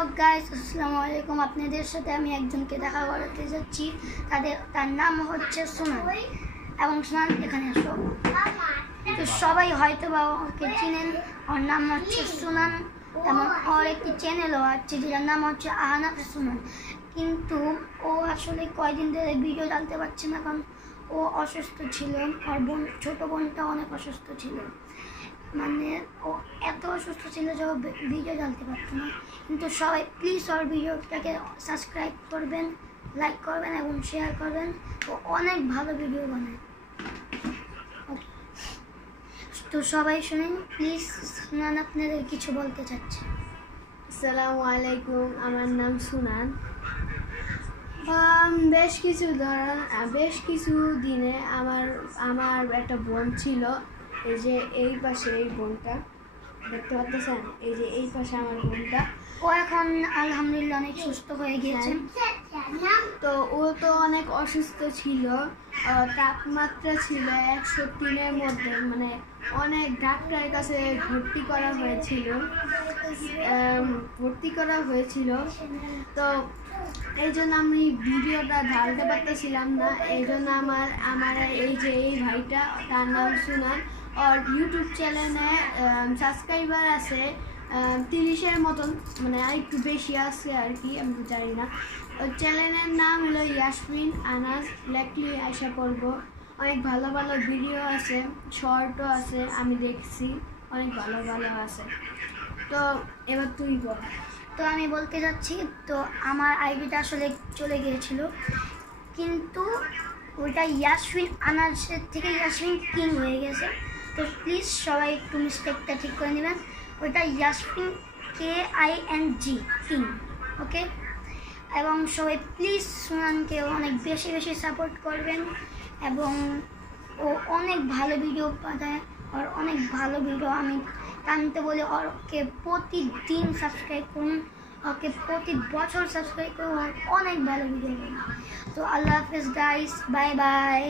Hello guys, আসসালামু আলাইকুম। আপনাদের সাথে আমি একজনকে দেখা করতে যাচ্ছি। তার নাম হচ্ছে সুনান, এবং সুনান এখানে আসো। তো সবাই হয়তো বা ওকে চিনেন। ওর নাম হচ্ছে সুনান, এবং ওর একটি চ্যানেলও আছে যেটার নাম হচ্ছে আহনাফ সুনান। কিন্তু ও আসলে কয়দিন ধরে ভিডিও ডালতে পারছে না, কারণ ও অসুস্থ ছিল। আর ছোটো বোনটা অনেক অসুস্থ ছিল, মানে ও এত অসুস্থ ছিল যে ও ভিডিও ডালতে পারতো না। কিন্তু সবাই প্লিজ ওর ভিডিওটাকে সাবস্ক্রাইব করবেন, লাইক করবেন এবং শেয়ার করবেন। ও অনেক ভালো ভিডিও বানায়। তো সবাই শুনেন প্লিজ। সুনান আপনাদের কিছু বলতে চাচ্ছে। আসসালামু আলাইকুম, আমার নাম সুনান। বেশ কিছু দিনে আমার একটা বোন ছিল। এই যে এই পাশে এই বোনটা দেখতে পাচ্ছেন, এই যে এই পাশে আমার বোনটা। ও এখন আলহামদুলিল্লাহ অনেক সুস্থ হয়ে গিয়েছে। তো ও তো অনেক অসুস্থ ছিল, তাপমাত্রা ছিল 103-এর মধ্যে, মানে অনেক ডাক্তারের কাছে ভর্তি করা হয়েছিল। তো এই জন্য আমি ভিডিওটা ঢালতে পারতেছিলাম না। এই জন্য আমার এই যে এই ভাইটা, তার নাম সুনান, আর ইউটিউব চ্যানেলে সাবস্ক্রাইবার আছে 30-এর মতন, মানে আর একটু বেশি আছে আর কি, আমি তো জানি না। ওই চ্যানেলের নাম হলো ইয়াসমিন আনাস, লেখলে আশা করব। অনেক ভালো ভালো ভিডিও আছে, শর্টও আছে, আমি দেখছি, অনেক ভালো ভালো আছে। তো এবার তুই বল। তো আমি বলতে যাচ্ছি, তো আমার আইডিটা আসলে চলে গিয়েছিল, কিন্তু ওইটা ইয়াসমিন আনাসের থেকে ইয়াসমিন কিং হয়ে গেছে। তো প্লিজ সবাই একটু মিস্টেকটা ঠিক করে নেবেন। ওইটা ইয়াসমিন KING কিং, ওকে? এবং সবাই প্লিজ সুনানকে অনেক বেশি বেশি সাপোর্ট করবেন। এবং ও অনেক ভালো ভিডিও বানায়, আর অনেক ভালো ভিডিও আমি টানতে বলি ওকে প্রতিদিন সাবস্ক্রাইব করুন, ওকে প্রতি বছর সাবস্ক্রাইব করুন, অনেক ভালো ভিডিও বানায়। তো আল্লাহ হাফেজ গাইস, বাই বাই।